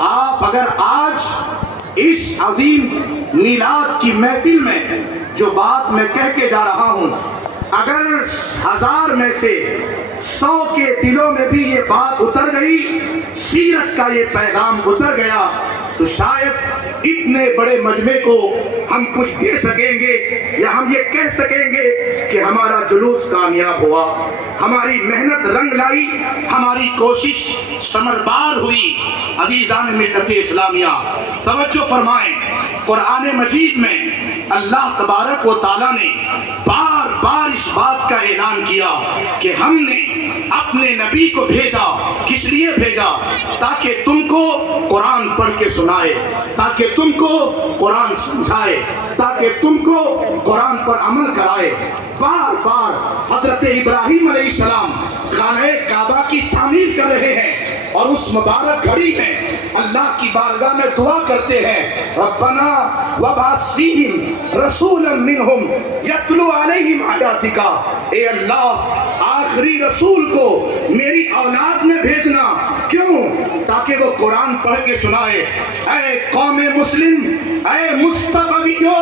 آپ اگر آج اس عظیم میلاد کی محفل میں جو بات میں کہہ کے جا رہا ہوں، اگر 1000 میں سے 100 کے دلوں میں بھی یہ بات اتر گئی، سیرت کا یہ پیغام اتر گیا، تو شاید اتنے بڑے مجمع کو ہم کچھ دے سکیں گے، یا ہم یہ کہہ سکیں گے کہ ہمارا جلوس کامیاب ہوا، ہماری محنت رنگ لائی، ہماری کوشش ثمربار ہوئی۔ عزیزان ملت اسلامیہ، توجہ فرمائیں، قرآن مجید میں اللہ تبارک و تعالیٰ نے بار بار اس بات کا اعلان کیا کہ ہم نے اپنے نبی کو بھیجا۔ کس لیے بھیجا؟ تاکہ تم کو قرآن پڑھ کے سنائے، تاکہ تم کو قرآن سمجھائے، تاکہ تم کو قرآن پر عمل کرائے۔ بار بار حضرت ابراہیم علیہ السلام خانہ کعبہ کی تعمیر کر رہے ہیں، اور اس مبارک گھڑی میں اللہ کی بارگاہ میں دعا کرتے ہیں، ربنا وابعث فیہم رسولا منہم یتلو علیہم آیاتک۔ اے اللہ، آخری رسول کو میری اولاد میں بھیجنا۔ کیوں؟ تاکہ وہ قرآن پڑھ کے سنائے۔ اے قوم مسلم، اے مصطفیو،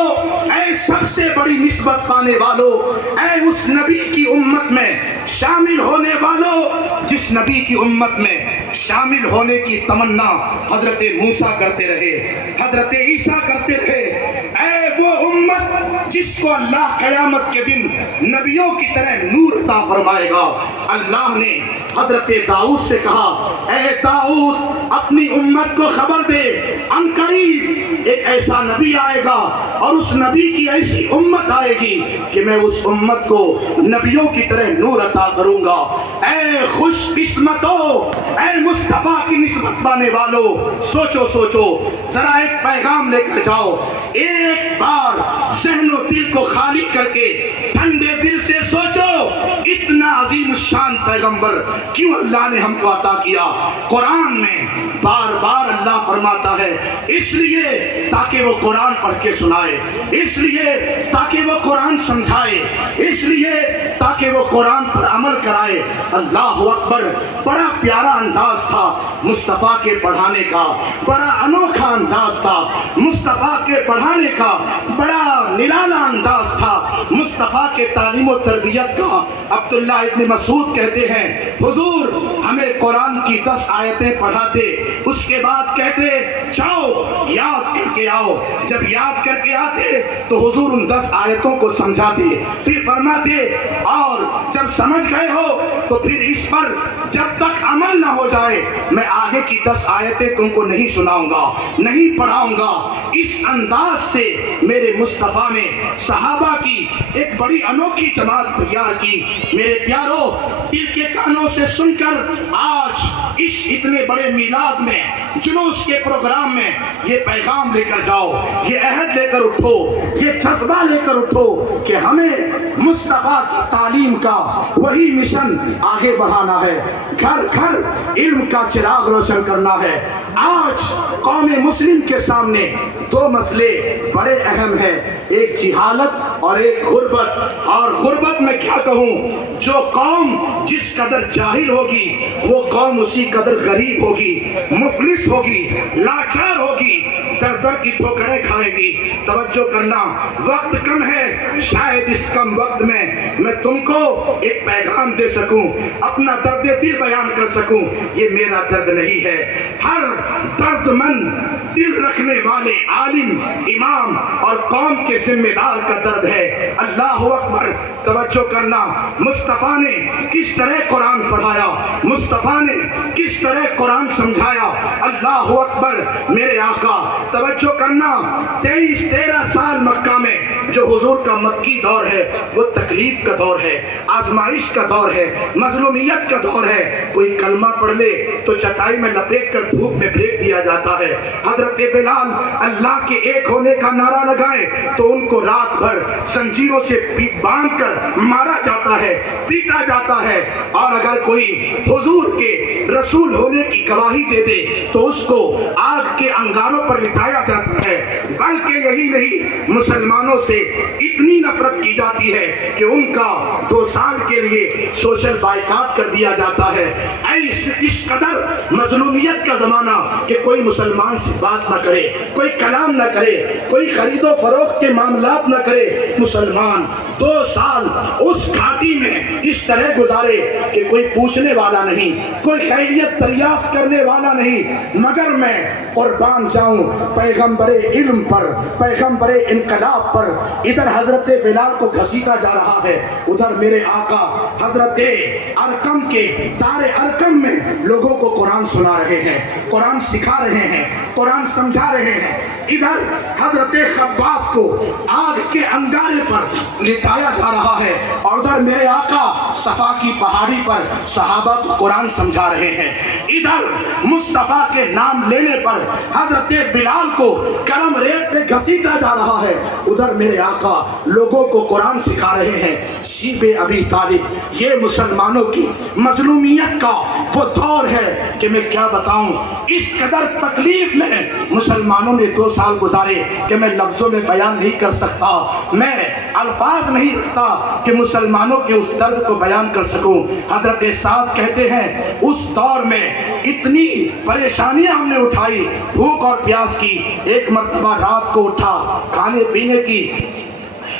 اے سب سے بڑی نسبت پانے والو، اے اس نبی کی امت میں شامل ہونے والو جس نبی کی امت میں شامل ہونے کی تمنا حضرت موسیٰ کرتے رہے، حضرت عیسیٰ کرتے رہے۔ اے وہ امت جس کو اللہ قیامت کے دن نبیوں کی طرح نور عطا فرمائے گا۔ اللہ نے حضرت داؤد سے کہا، اے داؤد، اپنی امت کو خبر دے، ان قریب ایک ایسا نبی آئے گا، اور اس نبی کی ایسی امت آئے گی کہ میں اس امت کو نبیوں کی طرح نور عطا کروں گا۔ اے خوش قسمتو، اے مصطفیٰ کی نسبت پانے والو، سوچو سوچو، ذرا ایک پیغام لے کر جاؤ، ایک بار ذہن و دل کو خالی کر کے ٹھنڈے دل سے سوچو، اتنا عظیم الشان پیغمبر کیوں اللہ نے ہم کو عطا کیا؟ قرآن میں بار بار اللہ فرماتا ہے، اس لیے تاکہ وہ قرآن پڑھ کے سنائے، اس لیے تاکہ وہ قرآن سمجھائے، اس لیے تاکہ وہ قرآن پر عمل کرائے۔ اللہ اکبر! بڑا پیارا انداز تھا مصطفیٰ کے پڑھانے کا، بڑا انوکھا انداز تھا مصطفیٰ کے پڑھانے کا، بڑا نرالا انداز تھا مصطفیٰ کے تعلیم و تربیت کا۔ عبداللہ ابن مسعود کہتے ہیں، حضور ہمیں قرآن کی 10 آیتیں پڑھاتے، اس کے بعد کہتے جاؤ یاد کر کے آؤ۔ جب یاد کر کے آتے تو حضور ان 10 آیتوں کو سمجھاتے، پھر فرماتے اور جب سمجھ گئے ہو تو پھر اس پر جب تک عمل نہ ہو جائے میں آگے کی 10 آیتیں تم کو نہیں سناؤں گا، نہیں پڑھاؤں گا۔ اس انداز سے میرے مصطفیٰ نے صحابہ کی ایک بڑی انوکھی جماعت تیار کی۔ میرے پیارو، دل کے کانوں سے سن کر آج اس اتنے بڑے میلاد میں، جلوس کے پروگرام میں یہ پیغام لے کر جاؤ، یہ عہد لے کر اٹھو، یہ جذبہ لے کر اٹھو کہ ہمیں مصطفیٰ کی تعلیم کا وہی مشن آگے بڑھانا ہے، گھر گھر علم کا چراغ روشن کرنا ہے۔ آج قوم مسلم کے سامنے 2 مسئلے بڑے اہم ہیں، ایک جہالت اور ایک غربت۔ اور غربت میں کیا کہوں، جو قوم جس قدر جاہل ہوگی وہ قوم اسی قدر غریب ہوگی، مفلس ہوگی، لاچار ہوگی، در در کی ٹھوکریں کھائے گی۔ توجہ کرنا، وقت کم ہے، شاید اس کم وقت میں تم کو ایک پیغام دے سکوں، اپنا درد دل بیان کر سکوں۔ یہ میرا درد نہیں ہے، ہر درد مند دل رکھنے والے عالم، امام اور قوم کے ذمہ دار کا درد ہے۔ اللہ اکبر! توجہ کرنا، مصطفیٰ نے کس طرح قرآن پڑھایا، مصطفیٰ نے کس طرح قرآن سمجھایا۔ اللہ اکبر! میرے آقا، توجہ کرنا، 13 سال مکہ میں جو حضور کا مکی دور ہے وہ تکلیف کا دور ہے، آزمائش کا دور ہے، مظلومیت کا دور ہے۔ کوئی کلمہ پڑھ لے تو چٹائی میں لپیٹ کر دھوپ میں پھینک دیا جاتا ہے۔ حضرت بلال اللہ کے ایک ہونے کا نعرہ لگائے تو ان کو رات بھر زنجیروں سے باندھ کر مارا جاتا ہے، پیٹا جاتا ہے۔ اور اگر کوئی حضور کے رسول ہونے کی گواہی دے دے تو اس کو آگ کے انگاروں پر لٹایا جاتا ہے۔ بلکہ یہ یہی نہیں، مسلمانوں سے اتنی نفرت کی جاتی ہے کہ ان کا 2 سال کے لیے سوشل بائیکاٹ کر دیا جاتا ہے۔ اس قدر مظلومیت کا زمانہ کہ کوئی مسلمان سے بات نہ کرے، کوئی کلام نہ کرے، کوئی خرید و فروخت کے معاملات نہ کرے۔ مسلمان 2 سال اس گھاٹی میں اس طرح گزارے کہ کوئی پوچھنے والا نہیں، کوئی خیریت دریافت کرنے والا نہیں۔ مگر میں قربان جاؤں پیغمبر علم پر، پیغمبر انقلاب پر۔ ادھر حضرت بلال کو گھسیٹا جا رہا ہے، ادھر میرے آقا حضرت ارقم کے دار ارقم میں لوگوں کو قرآن سنا رہے ہیں، قرآن سکھا رہے ہیں، قرآن سمجھا رہے ہیں۔ ادھر حضرت خباب کو آگ کے انگارے پر لٹایا جا رہا ہے، اور ادھر میرے آقا صفا کی پہاڑی پر صحابہ کو قرآن سمجھا رہے ہیں۔ ادھر مصطفیٰ کے نام لینے پر حضرت بلال کو کرم ریت پہ گھسیٹا جا رہا ہے، ادھر میرے آقا لوگوں کو قرآن سکھا رہے ہیں۔ شیب ابی طالب، یہ مسلمانوں کی مظلومیت کا وہ دور ہے کہ میں کیا بتاؤں۔ اس قدر تکلیف میں مسلمانوں نے 2 سال گزارے کہ میں لفظوں میں بیان نہیں کر سکتا، میں الفاظ نہیں رکھتا کہ مسلمانوں کے اس درد کو بیان کر سکوں۔ حضرت سعد کہتے ہیں اس دور میں اتنی پریشانیاں ہم نے اٹھائی، بھوک اور پیاس کی۔ ایک مرتبہ رات کو اٹھا، کھانے پینے کی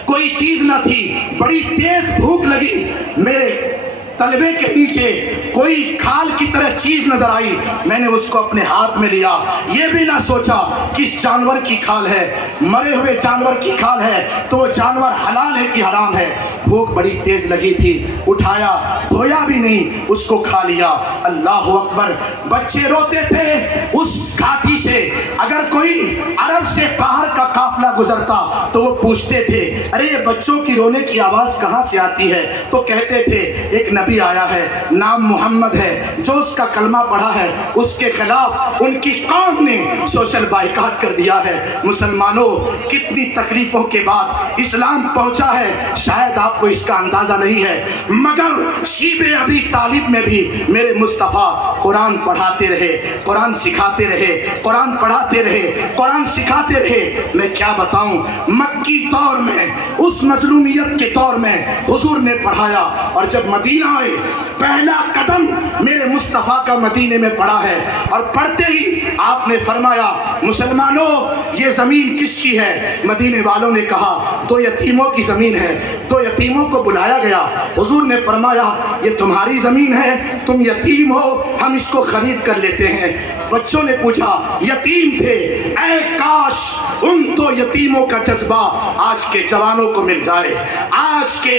کوئی چیز نہ تھی، بڑی تیز بھوک لگی، میرے تلوے کے نیچے کوئی کھال کی طرح چیز نظر آئی، میں نے اس کو اپنے ہاتھ میں لیا، یہ بھی نہ سوچا کس جانور کی کھال ہے، مرے ہوئے جانور کی کھال ہے تو وہ جانور حلال ہے کہ حرام ہے۔ بھوک بڑی تیز لگی تھی، اٹھایا، دھویا بھی نہیں، اس کو کھا لیا۔ اللہ اکبر، بچے روتے تھے اس گھاٹی سے۔ اگر کوئی عرب سے باہر کا قافلہ گزرتا تو وہ پوچھتے تھے ارے یہ بچوں کی رونے کی آواز کہاں سے آتی ہے؟ تو کہتے تھے ایک نبی آیا ہے، نام محمد ہے، جو اس کا کلمہ پڑھا ہے اس کے خلاف ان کی قوم نے سوشل بائیکاٹ کر دیا ہے۔ مسلمانوں، کتنی تکلیفوں کے بعد اسلام پہنچا ہے، شاید آپ کو اس کا اندازہ نہیں ہے، مگر شیب ابی طالب میں بھی میرے مصطفیٰ قرآن پڑھاتے رہے، قرآن سکھاتے رہے، قرآن پڑھاتے رہے، قرآن سکھاتے رہے۔ میں کیا بتاؤں، مکی دور میں، اس مظلومیت کے دور میں حضور نے پڑھایا، اور جب مدینہ آئے پہلا قدم میرے مصطفیٰ کا مدینے میں پڑا ہے، اور پڑھتے ہی آپ نے فرمایا مسلمانوں یہ زمین کس کی ہے؟ مدینے والوں نے کہا 2 یتیموں کی زمین ہے۔ 2 یتیموں کو بلایا گیا، حضور نے فرمایا یہ تمہاری زمین ہے، تم یتیم ہو، ہم اس کو خرید کر لیتے ہیں۔ بچوں نے پوچھا، یتیم تھے، اے کاش ان 2 یتیموں کا جذبہ آج کے جوانوں کو مل جائے، آج کے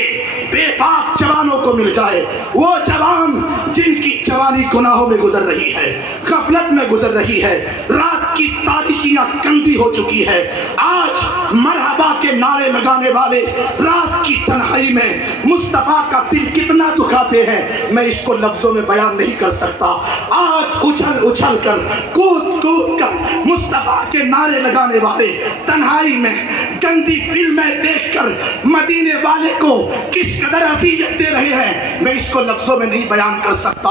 بے باک جوانوں کو مل جائے۔ وہ جوان جن کی جوانی گناہوں میں گزر رہی ہے، غفلت میں گزر رہی ہے، رات کی تاریکیاں کندی ہو چکی ہے، آج مرحبا کے نعرے لگانے والے رات کی تنہائی میں مصطفیٰ کا دل کتنا دکھاتے ہیں، میں اس کو لفظوں میں بیان نہیں کر سکتا۔ آج اچھل اچھل کر، کود کود کر مصطفیٰ کے نعرے لگانے والے تنہائی میں گندی فلمیں دیکھ کر مدینے والے کو کس قدر اذیت دے رہے ہیں، میں اس کو لفظوں میں نہیں بیان کر سکتا۔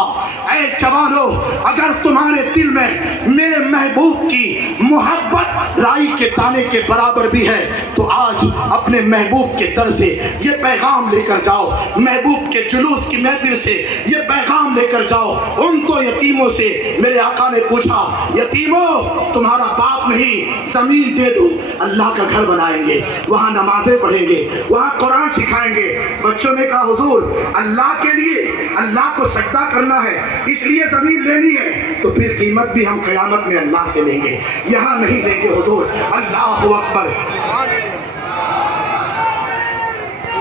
اے جوانوں، اگر تمہارے دل میں میرے محبوب کی محبت رائی کے دانے کے برابر بھی ہے تو آج اپنے محبوب کے در سے یہ پیغام لے کر جاؤ، محبوب کے جلوس کی محفل سے یہ پیغام لے کر جاؤ۔ ان 2 یتیموں سے میرے آقا نے پوچھا، یتیموں تمہارا باپ نہیں، زمین دے دو، اللہ کا گھر بنائیں گے، وہاں نمازیں پڑھیں گے، وہاں قرآن سکھائیں گے۔ بچوں نے کہا حضور اللہ کے لیے، اللہ کو سجدہ کرنا ہے، اس لیے زمین لینی ہے، تو پھر قیمت بھی ہم قیامت میں اللہ سے لیں گے، یہاں نہیں لیں گے حضور۔ اللہ اکبر۔